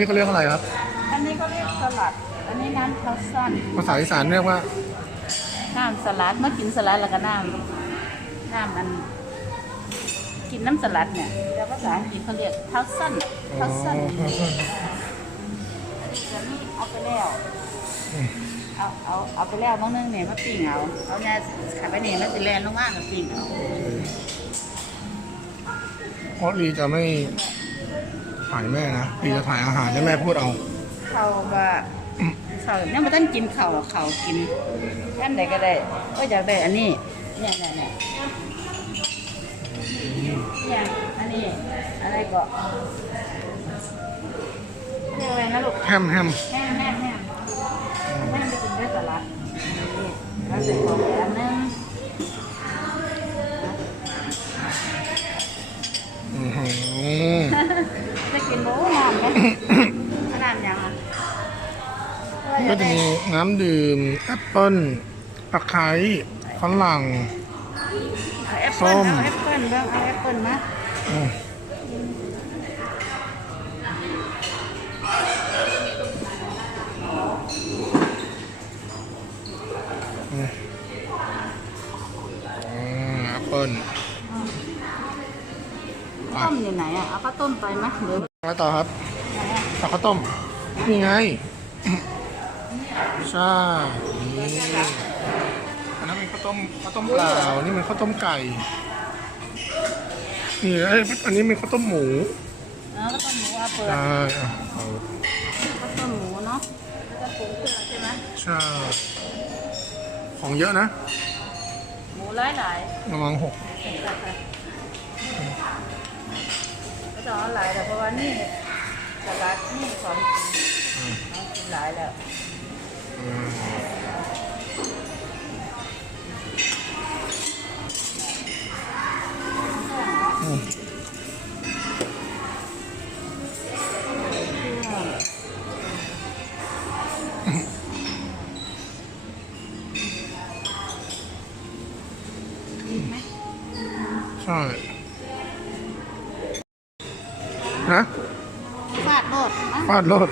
นี่เขาเรียกอะไรครับ อันนี้ก็เรียกสลัด อันนี้น้ำคัสซันภาษาอีสานเรียกว่า น้ำสลัดเมื่อกินสลัดแล้วก็น้ำน้ำมัน กินน้ำสลัดเนี่ยแต่ภาษาอังกฤษเขาเรียกคัสซันคัสซันอันนี้จะนี่เอาไปแล้ว เอาเอาเอาไปแล้วบางนึงเนี่ยมาปิ้งเอา เอาเนี่ยขับไปเนี่ยมันจะแลนลงมากับปิ้งเอา เพราะลีจะไม่ ถ่ายแม่นะลีจะถ่ายอาหารให้แม่พูดเอาเขาว่าเขาเนี่ยมันต้องกินเขาวหรอกเขากินอันใดก็ได้ก็อยากได้อันนี้ เนี่ยเนี่ยเนี่ยเนี่ยอันนี้อะไรก็เรียกอะไรนะลูกแฮมแฮมแห้งแห้งแห้งแห้งไปกินด้วยสลัดนี่แล้วใส่ของอีกอันนึงอื้อหือจะ กินโบ้น้ำไหมน้ำยังอะก็จะมีน้ำดื่มแอปเปิ้ลตะไคร้ฝรั่ง เอาแอปเปิ้ลส้มเอาแอปเปิ้ลเบ้างเอาแอปเปิ้ลมาอืมอืมอืมแอปเปิ้ล ต้มอยู่ไหนอะเอาข้าวต้มไปไหมหรือ แล้วต่อครับไหนอะตักข้าวต้มนี่ไง ใช่นี่อันนั้นเป็นข้าวต้มข้าวต้มเปล่านี่มันข้าวต้มไก่ นี่ไอ้ยอันนี้เป็นข้าวต้มหมูเออแล้วก็หมูเอาเปิดใช่อะเอาข้าวต้มหมูเนาะแล้วก็ปรุงเครื่องใช่ไหมใช่ของเยอะนะ หมูหลายหลายระวังหกๆ ไม่ต้องเอาหลายแต่เพราะว่านี่สลัดนี่ของกินอืมเอากินหลายแล้ว ฮะฟาดโลดนะฟาดโลด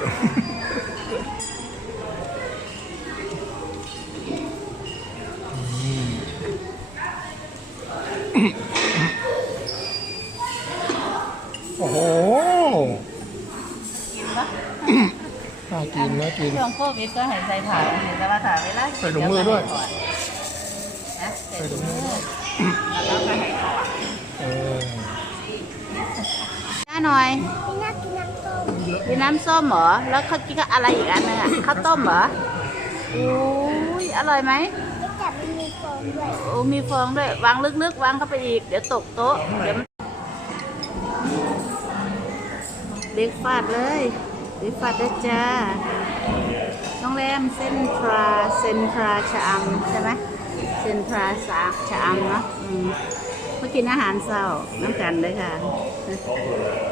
โอ้โหกินปะน่ากินน่ากิน ช่วงโควิดก็ให้ใส่ถ่ายเห็นแต่ว่าถ่ายไม่ได้ใส่ถุงมือด้วย นะใส่ถุงมือแล้วก็ให้ถอดเออน้า หน่อยกินน้ำส้มเหรอ แล้วเขากินกับอะไรอีกอันนึงอะข้าวต้มเหรออุ้ยอร่อยไหมมันมีโฟมด้วยโอ้มีฟองด้วย วางลึกๆ วางเข้าไปอีก เดี๋ยวตกโต๊ะ เดี๋ยวเบรกฟาดเลยเบรกฟาดด้วยจ้าโรงแรมเซนทรา เซนทราชะอำใช่ไหมเซนทราสาชะอำเนาะ มมากินอาหารเช้าน้ำกันเลยค่ะ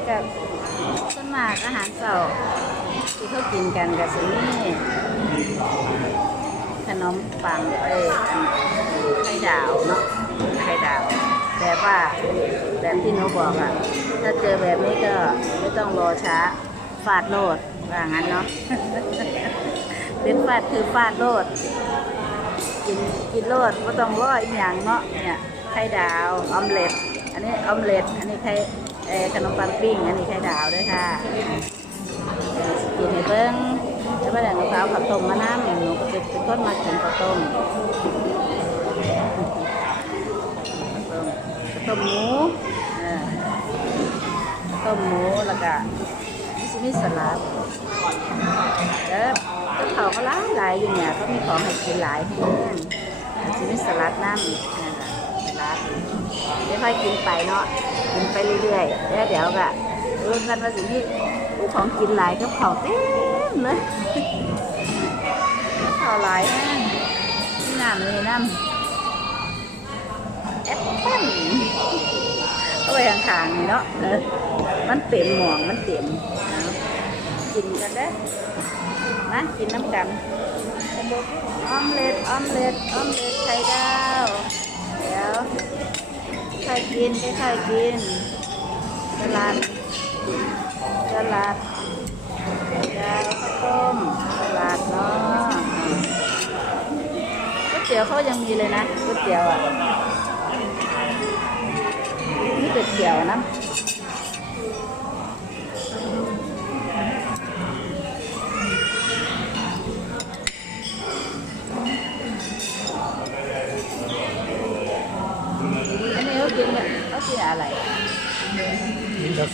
กับส่วนมากอาหารเช้าที่เขากินกันกับสินี่ขนมปังเอ้ยอันไข่ดาวเนาะไข่ดาวแต่ว่าแบบที่หนูบอกอะถ้าเจอแบบนี้ก็ไม่ต้องรอช้าฟาดโลดว่างั้นเนาะเป็นฟาดคือฟาดโลดกินกินโลดก็ต้องรออีกอย่างเนาะเนี่ย ไข่ดาวออมเล็ตอันนี้ออมเล็ตอันนี้ไข่ขนมปังปิ้งอันนี้ไข่ดาวด้วยค่ะกินให้เบิ้งแล้วก็เดี๋ยวหนูก็เอาข้าวต้มมาน้ำหนูก็เป็นต้นมากินข้าวต้มข้าวต้มข้าวต้มหมูเออข้าวต้มหมูแล้วก็มิสมิสลัดแล้วก็เขาก็หลายหลายอยู่เนี่ยเขามีของให้กินหลายแห้งจะมีสลัดน้ำ เดี๋ยวค่อยกินไปเนาะกินไปเรื่อยๆแล้วเดี๋ยวก็รู้กันว่าสิ่งที่ของกินหลายก็เผาเต็มเลยเผาหลายแห้งนี่น้ำนี่น้ำแอปเปิ้ลเอาไว้ข้างๆนี่เนาะเออมันเต็มหมองมันเต็มกินกันเด้อนะกินน้ำกันออมเล็ตออมเล็ตออมเล็ตไข่ดาวเดี๋ยว ค่อยกินค่อยๆกินสลัดสลัดยาวข้าวต้มสลัดเนาะก๋วยเตี๋ยวเขายังมีเลยนะก๋วยเตี๋ยวอะนี่ก๋วยเตี๋ยวนะ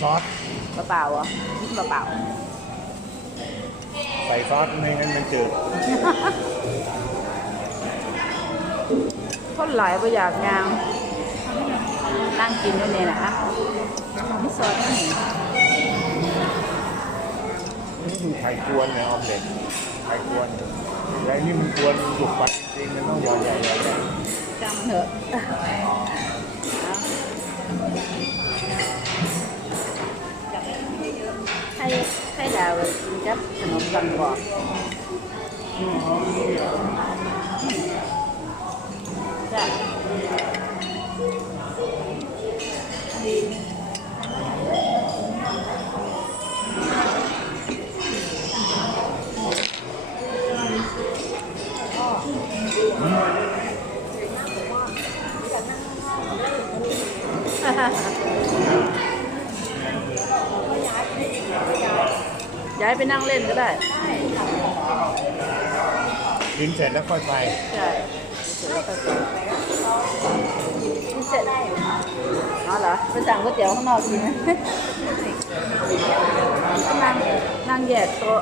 ซอสเปล่าๆเหรอกินเปล่าใส่ซอสไม่งั้นมันจืดๆคนหลายก็อยากยางนั่งกินด้วยเนี่ยนะคะนี่ซอสนี่นี่คือไข่กวนเนี่ยออมเล็ตไข่กวนแล้วนี่มันกวนสุกไปจริงๆมันต้องยอใหญ่ๆใหญ่จำเถอะ ให้ให้ดาวกินกับขนมปังกรอบจ้ะ ไปนั่งเล่นก็ได้ๆกินเสร็จแล้วค่อยไปใช่เสร็จอ๋อเหรอไปสั่งก๋วยเตี๋ยวข้างนอกกินไหมนั่งนั่งแยกโต๊ะ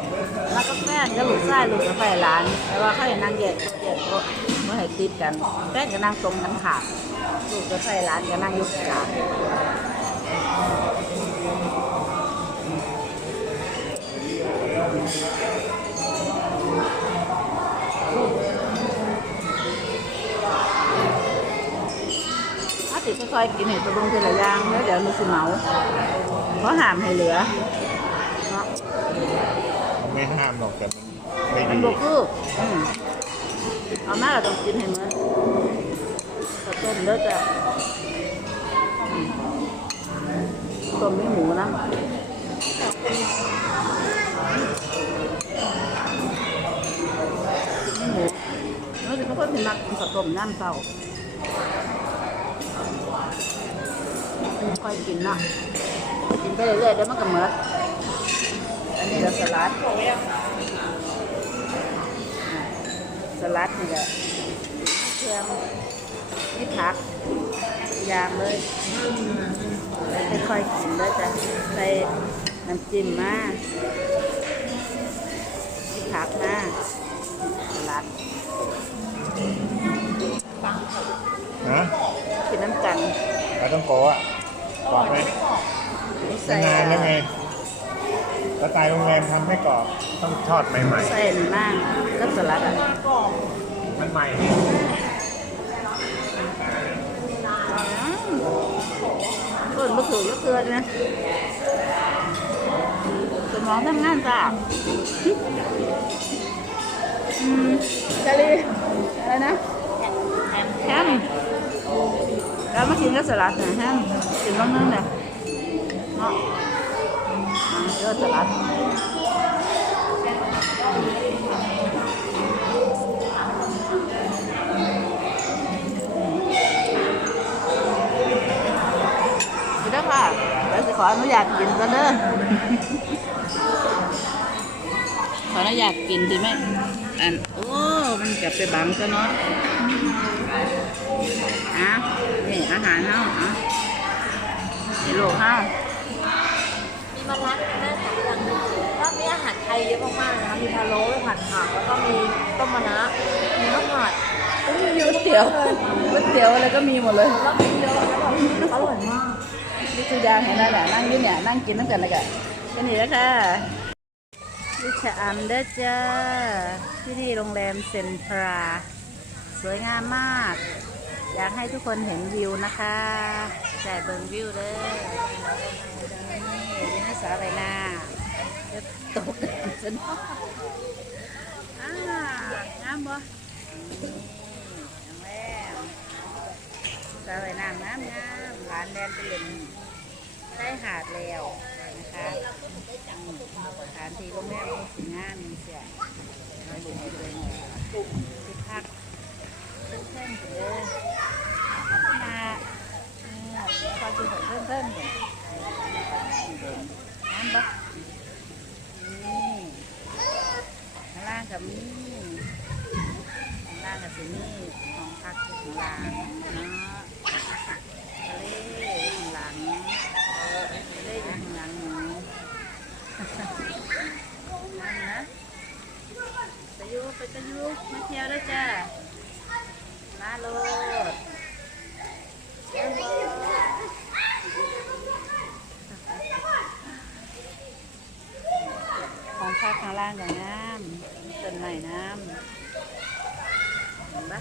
แล้วก็แฟนก็หลุดไส้หลุดกาแฟร้าน แต่ว่าเขาเห็นนั่งแยกโต๊ะแยกโต๊ะเมื่อให้ติดกันแฟนก็นั่งตรงกันขาดหลุดกาแฟร้านก็นั่งยุกกลา งถ้าติดค่อยๆกินเห็นตัวลงทีละอย่างแล้วเดี๋ยวมันสิเมาเพราะห้ามให้เหลือเนาะมันไม่ห้ามหรอกแต่มันไม่มันดีบคืออืมเอามาเราต้องกินให้เหมือนข้าวต้มเด้อจ้ะอืมต้มไม่หมูนะไม่หมูแล้วจะเป็นคนที่มักกินข้าวต้มน้ำเต้า ค่อยกินเนาะกินไปเรื่อยๆเดี๋ยวมันก็เหมือนอันนี้เราสลัดสลัดนี่แหละเครื่องนี่ผักยางเลยแล้วค่อยๆกินแล้วจะใส่น้ำจิ้มมานี่ผักมาสลัดฮะกินน้ำกันปลาต้องโกะอะ กรอบไหมใส่นานแล้วไงสไตล์โรงแรมทำให้กรอบต้องทอดใหม่ใส่นี่มากก็สลัดอะๆมันใหม่ต้นมะเขือยกเกลือนะสมองทำงานจ้าอืมกะลีอะไรนะแฮม แล้วมากินก็สลัดนะแฮมกินบ้างนึงเนี่ยเนาะเดี๋ยวสลัดกินแล้วค่ะเดี๋ยวจะขออนุญาตกินกันเด้อ ขออนุญาตกินดีไหมอัน โอ้ มันจะไปบังซะเนาะ อะนี่อาหารเฮาอะนี่ลูกเฮามีมะระแม่สามอย่างก็มีอาหารไทยเยอะมากๆนะคะมีพะโล้มีผัดผักแล้วก็มีต้มมะระมีข้าวผัดก๋วยเตี๋ยวก๋วยเตี๋ยวอะไรก็มีหมดเลยแล้วมีเยอะแล้วแบบอร่อยมากนี่คือยางเห็นไหมน่ะนั่งอยืนเนี่ยนั่งกินตั้งแต่เลยกันก็นี่แหล้วค่ะวิชาอันเด้อจ้าที่นี่โรงแรมเซนทรา สวยงามมาก อยากให้ทุกคนเห็นวิวนะคะจ่ายเบิงวิวเด้อนี่นี่สาอะไรนาจะตกกันซะเนาะงามบ่อย่างแรกสระว่ายน้ำงามงามร้านแดนไปเล่นได้หาดแล้วนะคะสถานที่โรงแรมก็สีงามมีเสียมาดูให้เลยที่พัก เพิ่มๆเลยมาเออพอดูเพิ่มเพิ่มๆเลยน้ำบ่นี่ข้างล่างกับมีข้างล่างกับสิมีของพักที่ข้างลางเนาะทะเลข้างหลังทะเลอยู่ข้างหลังหนูนั่นนะไปยูไปตะยูมาเที่ยวด้วยจ้า มาโลดของภาคข้างล่างกับน้ำต้นใหม่น้ำเห็นปะ